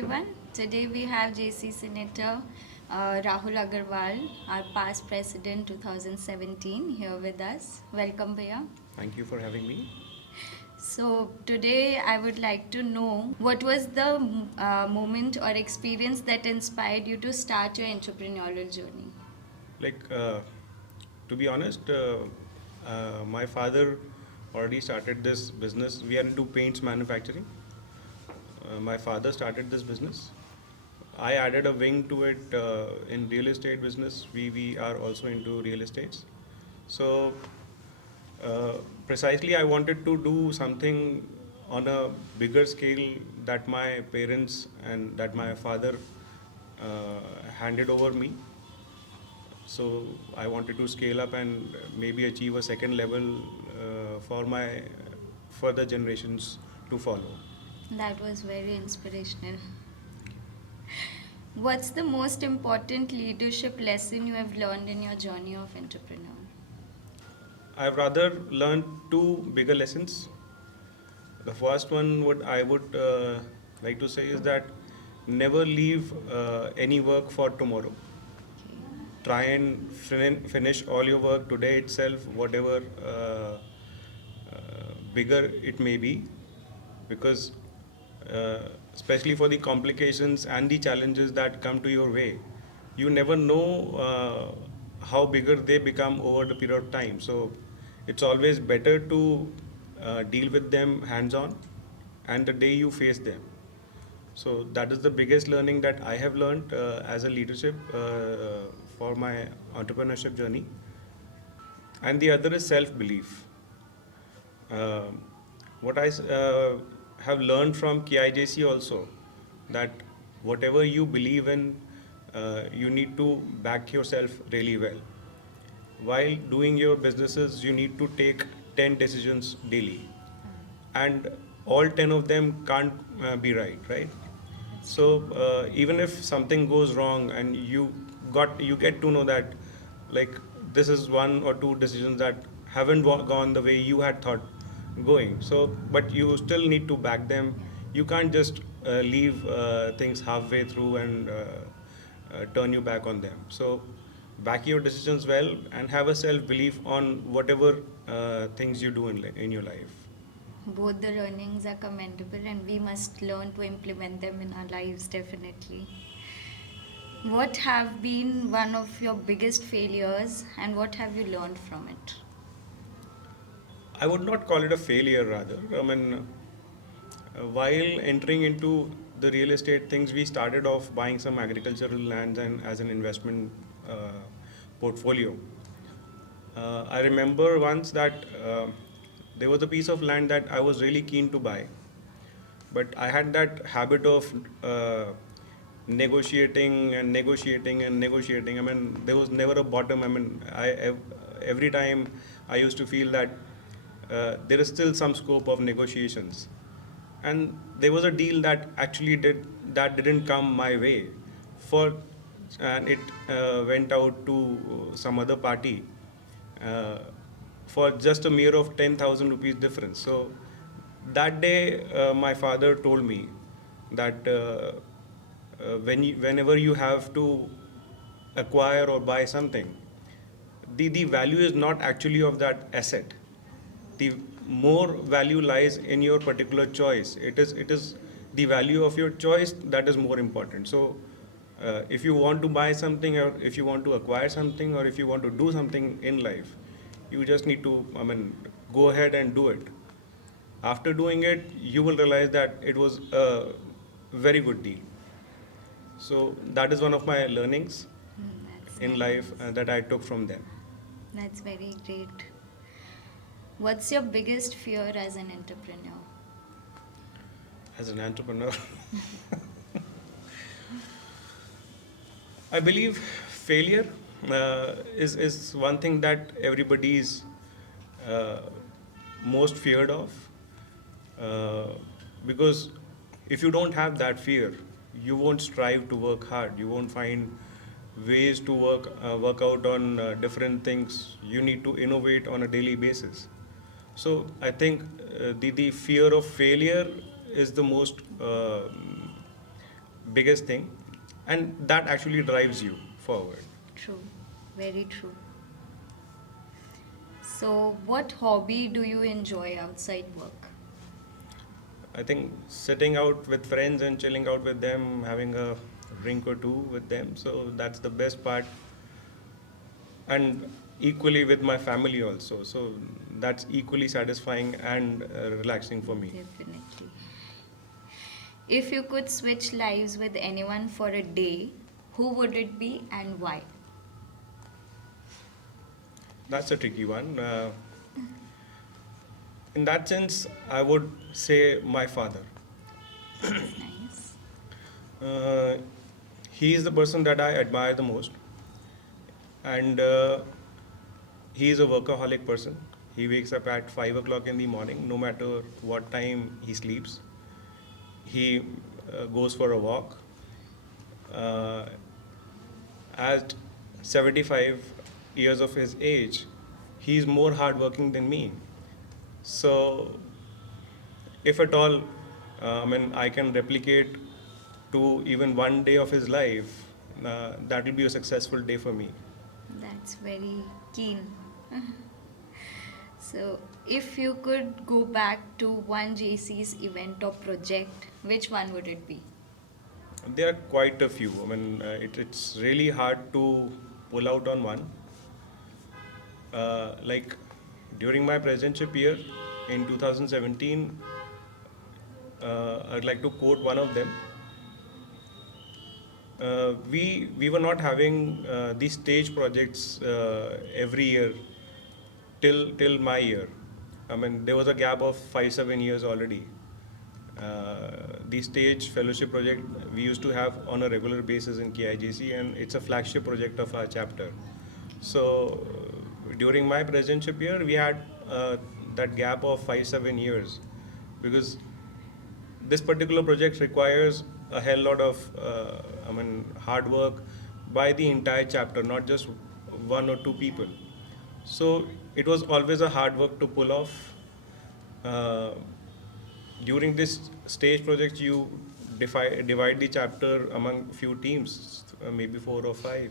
everyone. Today we have JC Senator Rahul Agarwal, our past president 2017, here with us. Welcome, Bhaiya. Thank you for having me. So today I would like to know what was the moment or experience that inspired you to start your entrepreneurial journey? Like, to be honest, my father already started this business. We are into paints manufacturing. My father started this business. I added a wing to it in real estate business. We are also into real estates. So, precisely, I wanted to do something on a bigger scale that my parents and that my father handed over me. So I wanted to scale up and maybe achieve a second level for my further generations to follow. That was very inspirational. What's the most important leadership lesson you have learned in your journey of entrepreneur? I've rather learned two bigger lessons. The first one, what I would like to say is that never leave any work for tomorrow. Try and finish all your work today itself, whatever bigger it may be, because especially for the complications and the challenges that come to your way, you never know how bigger they become over the period of time. So it's always better to deal with them hands on and the day you face them. So that is the biggest learning that I have learned as a leadership for my entrepreneurship journey. And the other is self belief. What I have learned from KIJC also, that whatever you believe in, you need to back yourself really well. While doing your businesses, you need to take 10 decisions daily, and all 10 of them can't be right? So even if something goes wrong and you get to know that, like, this is one or two decisions that haven't gone the way you had thought going, so but you still need to back them. You can't just leave things halfway through and turn you back on them. So back your decisions well and have a self belief on whatever things you do in your life. Both the learnings are commendable and we must learn to implement them in our lives definitely. What have been one of your biggest failures and what have you learned from it? I would not call it a failure, rather. I mean, while entering into the real estate things, we started off buying some agricultural lands and as an investment portfolio. I remember once that there was a piece of land that I was really keen to buy, but I had that habit of negotiating and negotiating and negotiating. I mean, there was never a bottom. I mean, every time I used to feel that there is still some scope of negotiations, and there was a deal that actually didn't come my way, for and it went out to some other party uh, for just a mere of 10,000 rupees difference. So that day, my father told me that whenever you have to acquire or buy something, the value is not actually of that asset. The more value lies in your particular choice. It is the value of your choice that is more important. So if you want to buy something, or if you want to acquire something, or if you want to do something in life, you just need to, I mean, go ahead and do it. After doing it, you will realize that it was a very good deal. So that is one of my learnings That's in very life nice. that I took from them. That's very great. What's your biggest fear as an entrepreneur? As an entrepreneur, I believe failure is one thing that everybody is uh, most feared of, uh, because if you don't have that fear, you won't strive to work hard. You won't find ways to work out on different things. You need to innovate on a daily basis. So I think the fear of failure is the most biggest thing, and that actually drives you forward. True, very true. So, what hobby do you enjoy outside work? I think sitting out with friends and chilling out with them, having a drink or two with them, so that's the best part. And equally with my family also, so that's equally satisfying and relaxing for me. Definitely. If you could switch lives with anyone for a day, who would it be and why? That's a tricky one. In that sense, I would say my father. That's nice. uh, he is the person that I admire the most, and he is a workaholic person. He wakes up at 5 o'clock in the morning, no matter what time he sleeps. He goes for a walk. Uh, at 75 years of his age, he is more hardworking than me. So, if at all, I can replicate to even one day of his life, that will be a successful day for me. That's very keen. So, if you could go back to one JC's event or project, which one would it be? There are quite a few. It's really hard to pull out on one. Like during my presidentship year in 2017, I'd like to quote one of them. We were not having these stage projects every year till my year. There was a gap of 5-7 years already. The stage fellowship project we used to have on a regular basis in KIJC, and it's a flagship project of our chapter. So during my presidentship year, we had that gap of 5-7 years, because this particular project requires a hell lot of hard work by the entire chapter, not just one or two people. So it was always a hard work to pull off. Uh, During this stage project, you divide the chapter among few teams, maybe 4 or 5,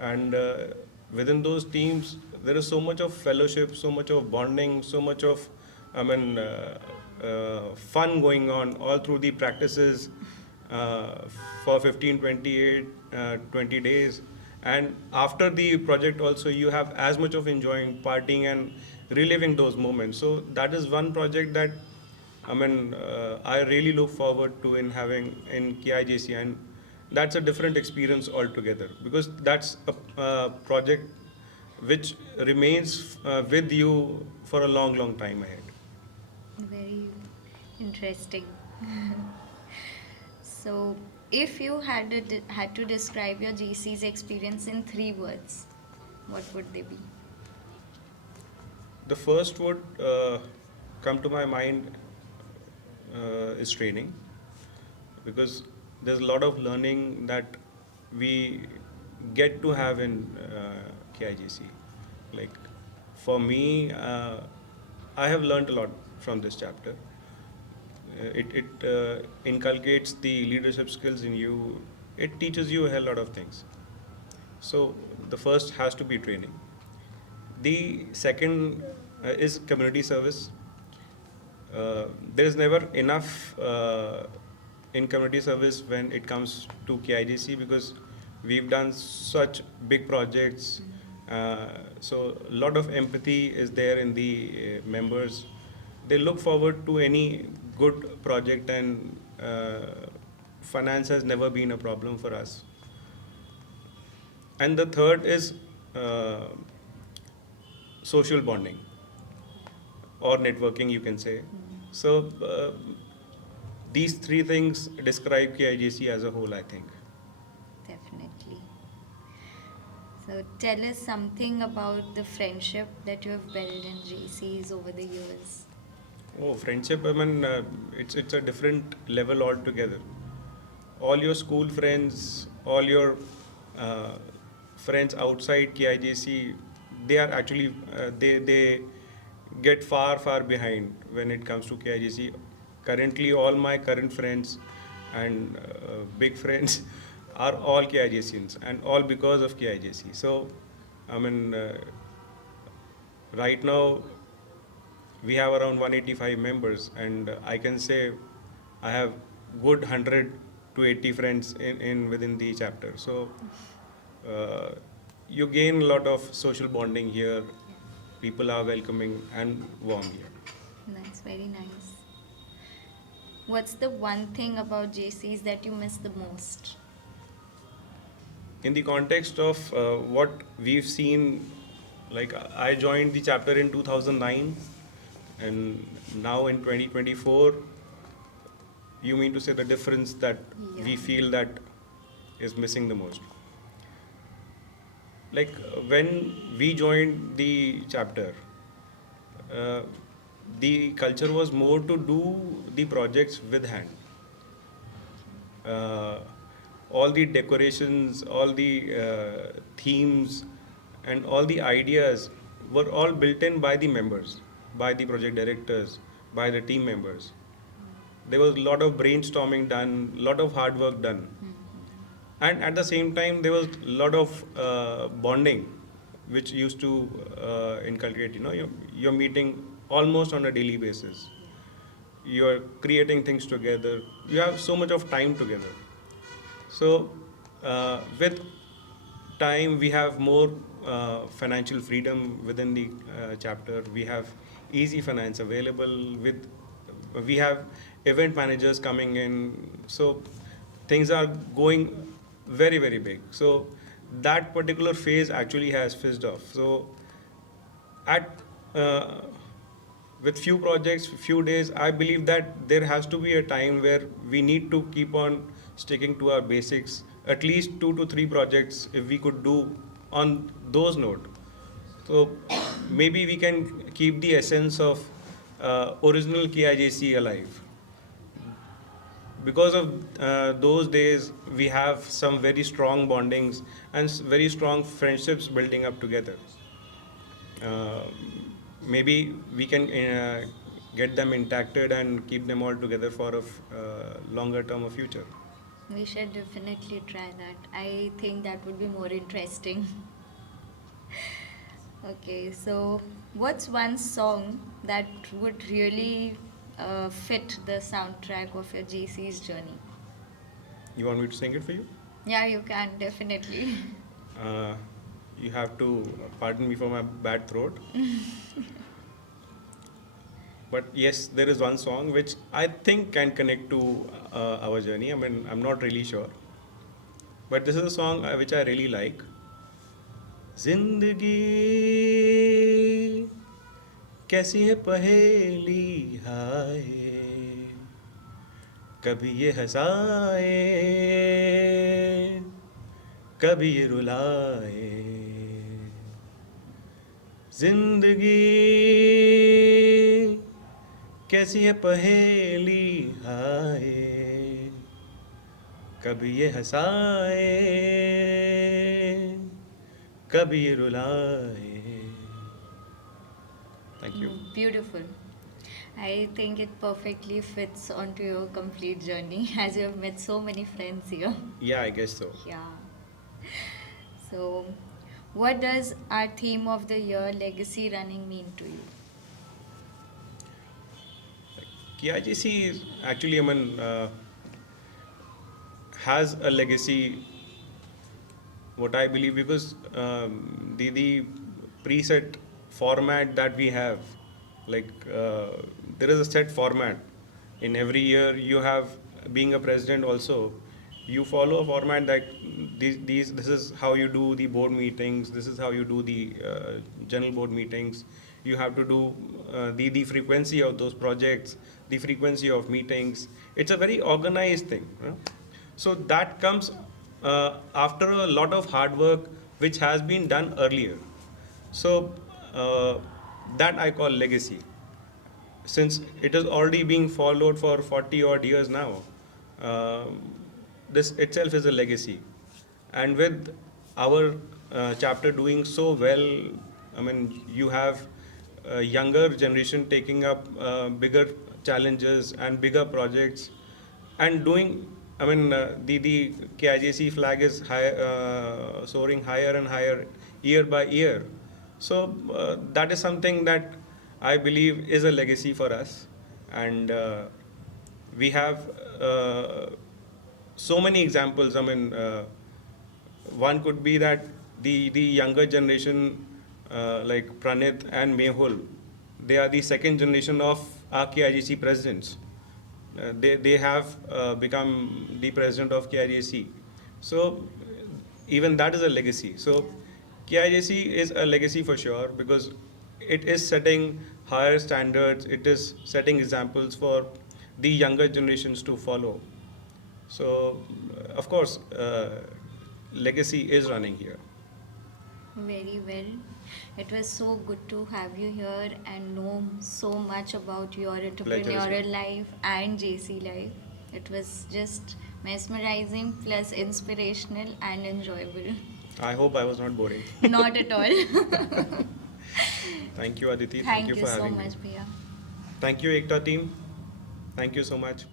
and within those teams, there is so much of fellowship, so much of bonding, so much of, fun going on all through the practices uh, for 15, 28, 20 days. And after the project, also, you have as much of enjoying, partying, and reliving those moments. So that is one project that I really look forward to in having in KIJC, and that's a different experience altogether, because that's a project which remains with you for a long, long time ahead. Very interesting. So, if you had to describe your GC's experience in 3 words, what would they be? The first would come to my mind is training, because there's a lot of learning that we get to have in KIGC. Like for me, I have learned a lot from this chapter. It inculcates the leadership skills in you. It teaches you a hell lot of things. So the first has to be training. The second is community service. There is never enough in community service when it comes to KIGC, because we've done such big projects. So a lot of empathy is there in the members. They look forward to any good project, and finance has never been a problem for us. And the third is uh, social bonding or networking, you can say. So these three things describe KIGC as a whole, I think. Definitely. So, tell us something about the friendship that you have built in GCs over the years. Oh, friendship, it's a different level altogether. All your school friends, all your uh, friends outside KIGC, they are actually they get far behind when it comes to KIGC. Currently, all my current friends and big friends are all KIJCians, and all because of KIJC. So, I mean, right now we have around 185 members, and I can say I have good 100 to 80 friends in within the chapter. So uh, you gain a lot of social bonding here. People are welcoming and warm here. That's very nice. What's the one thing about JCs that you miss the most? In the context of what we've seen, like I joined the chapter in 2009, and now in 2024, you mean to say the difference that we Yeah. feel that is missing the most? Like when we joined the chapter, uh, the culture was more to do the projects with hand. uh, all the decorations, all the themes, and all the ideas were all built in by the members, by the project directors, by the team members. There was a lot of brainstorming done, lot of hard work done, and at the same time there was a lot of bonding, which used to inculcate. You're meeting almost on a daily basis. You're creating things together. You have so much of time together. So, with time, we have more financial freedom within the chapter. We have easy finance available. We have event managers coming in. So, things are going very, very big. So, that particular phase actually has fizzed off. So, at uh, with few projects, few days, I believe that there has to be a time where we need to keep on sticking to our basics. At least 2 to 3 projects, if we could do on those note. So maybe we can keep the essence of original KIJC alive. Because of those days, we have some very strong bondings and very strong friendships building up together. uh, Maybe we can get them intacted and keep them all together for a longer term of future. We should definitely try that. I think that would be more interesting. Okay, so what's one song that would really fit the soundtrack of your JC's journey? You want me to sing it for you? Yeah, you can definitely. uh, you have to pardon me for my bad throat. But yes, there is one song which I think can connect to our journey. I mean, I'm not really sure, but this is a song which I really like. जिंदगी कैसी है पहेली हाय, कभी ये हंसाए, कभी ये रुलाए. जिंदगी कैसी है पहेली हाय, कभी ये हंसाए, कभी ये रुलाए. Thank you. Beautiful. I think it perfectly fits onto your complete journey as you have met so many friends here. Yeah, I guess so. Yeah. So, what does our theme of the year, legacy running, mean to you? KIJC is actually, I mean, has a legacy, what I believe, because the preset format that we have, like there is a set format. In every year, you have, being a president also, you follow a format that this is how you do the board meetings, this is how you do the general board meetings. You have to do the frequency of those projects, the frequency of meetings. It's a very organized thing. So that comes after a lot of hard work which has been done earlier. So that I call legacy, since it is already being followed for 40 odd years now. This itself is a legacy, and with our chapter doing so well, I mean, you have a younger generation taking up bigger challenges and bigger projects, and doing I mean, the KIJC flag is soaring higher and higher year by year. So that is something that I believe is a legacy for us, and we have so many examples. I mean, one could be that the younger generation, like Pranit and Mehul, they are the second generation of our KIJC presidents. They have become the president of KIJC. So even that is a legacy. So KIJC is a legacy for sure, because it is setting higher standards. It is setting examples for the younger generations to follow. So of course, legacy is running here. Very well. It was so good to have you here and know so much about your Pleasure is entrepreneurial mine. life and JC life. It was just mesmerizing plus inspirational and enjoyable. I hope I was not boring. Not at all. Thank you, Aditi. Thank Thank you you for so having me. much, Bhaiya. Thank you, Ekta team. Thank you so much.